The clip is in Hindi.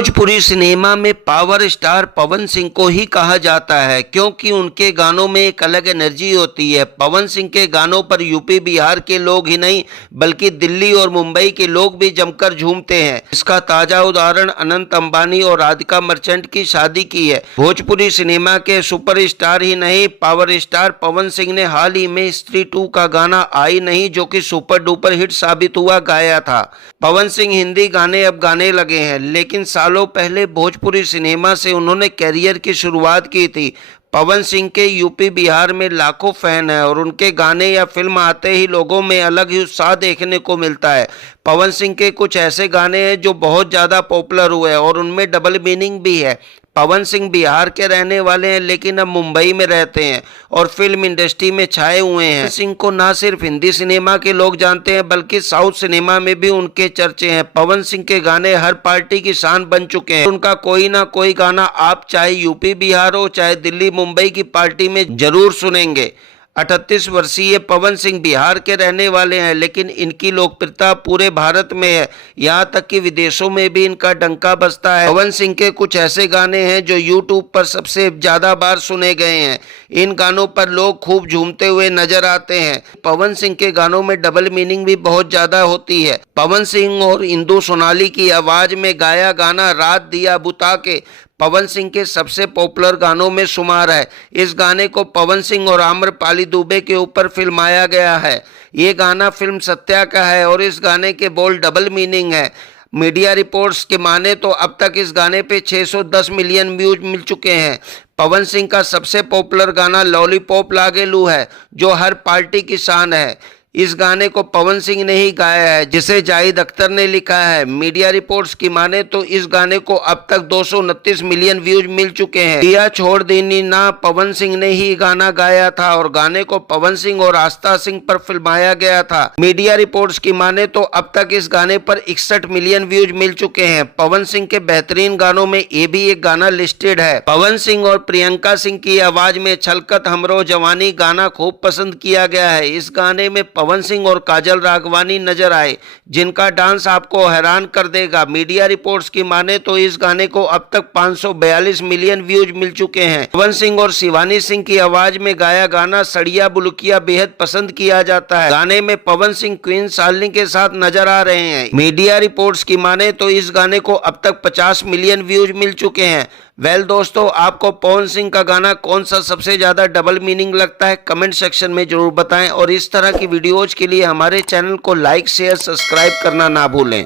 भोजपुरी सिनेमा में पावर स्टार पवन सिंह को ही कहा जाता है क्योंकि उनके गानों में एक अलग एनर्जी होती है। पवन सिंह के गानों पर यूपी बिहार के लोग ही नहीं बल्कि दिल्ली और मुंबई के लोग भी जमकर झूमते हैं। इसका ताजा उदाहरण अनंत अंबानी और राधिका मर्चेंट की शादी की है। भोजपुरी सिनेमा के सुपरस्टार ही नहीं पावर स्टार पवन सिंह ने हाल ही में स्त्री 2 का गाना आई नहीं जो कि सुपर डुपर हिट साबित हुआ गाया था। पवन सिंह हिंदी गाने अब गाने लगे हैं, लेकिन सालों पहले भोजपुरी सिनेमा से उन्होंने करियर की शुरुआत की थी। पवन सिंह के यूपी बिहार में लाखों फैन हैं और उनके गाने या फिल्म आते ही लोगों में अलग ही उत्साह देखने को मिलता है। पवन सिंह के कुछ ऐसे गाने हैं जो बहुत ज़्यादा पॉपुलर हुए और उनमें डबल मीनिंग भी है। पवन सिंह बिहार के रहने वाले हैं लेकिन अब मुंबई में रहते हैं और फिल्म इंडस्ट्री में छाए हुए हैं। पवन सिंह को ना सिर्फ हिंदी सिनेमा के लोग जानते हैं बल्कि साउथ सिनेमा में भी उनके चर्चे हैं। पवन सिंह के गाने हर पार्टी की शान बन चुके हैं। उनका कोई ना कोई गाना आप चाहे यूपी बिहार हो चाहे दिल्ली मुंबई की पार्टी में जरूर सुनेंगे। 38 वर्षीय पवन सिंह बिहार के रहने वाले हैं लेकिन इनकी लोकप्रियता पूरे भारत में है, यहाँ तक कि विदेशों में भी इनका डंका बजता है। पवन सिंह के कुछ ऐसे गाने हैं जो यूट्यूब पर सबसे ज़्यादा बार सुने गए हैं। इन गानों पर लोग खूब झूमते हुए नजर आते हैं। पवन सिंह के गानों में डबल मीनिंग भी बहुत ज़्यादा होती है। पवन सिंह और इंदु सोनाली की आवाज़ में गाया गाना रात दिया बुता के पवन सिंह के सबसे पॉपुलर गानों में शुमार है। इस गाने को पवन सिंह और आम्रपाली दुबे के ऊपर फिल्माया गया है। ये गाना फिल्म सत्या का है और इस गाने के बोल डबल मीनिंग है। मीडिया रिपोर्ट्स के माने तो अब तक इस गाने पे 610 मिलियन व्यूज मिल चुके हैं। पवन सिंह का सबसे पॉपुलर गाना लॉलीपॉप लागे लू है जो हर पार्टी की शान है। इस गाने को पवन सिंह ने ही गाया है जिसे जाहिद अख्तर ने लिखा है। मीडिया रिपोर्ट्स की माने तो इस गाने को अब तक 229 मिलियन व्यूज मिल चुके हैं। दिया छोड़ देनी ना पवन सिंह ने ही गाना गाया था और गाने को पवन सिंह और आस्था सिंह पर फिल्माया गया था। मीडिया रिपोर्ट्स की माने तो अब तक इस गाने पर 61 मिलियन व्यूज मिल चुके हैं। पवन सिंह के बेहतरीन गानों में ये भी एक गाना लिस्टेड है। पवन सिंह और प्रियंका सिंह की आवाज में छलकत हमरो जवानी गाना खूब पसंद किया गया है। इस गाने में पवन सिंह और काजल राघवानी नजर आए जिनका डांस आपको हैरान कर देगा। मीडिया रिपोर्ट्स की माने तो इस गाने को अब तक 542 मिलियन व्यूज मिल चुके हैं। पवन सिंह और शिवानी सिंह की आवाज में गाया गाना सड़िया बुलकिया बेहद पसंद किया जाता है। गाने में पवन सिंह क्वीन शालिनी के साथ नजर आ रहे हैं। मीडिया रिपोर्ट्स की माने तो इस गाने को अब तक 50 मिलियन व्यूज मिल चुके हैं। दोस्तों, आपको पवन सिंह का गाना कौन सा सबसे ज्यादा डबल मीनिंग लगता है कमेंट सेक्शन में जरूर बताएं और इस तरह की वीडियोज के लिए हमारे चैनल को लाइक शेयर सब्सक्राइब करना ना भूलें।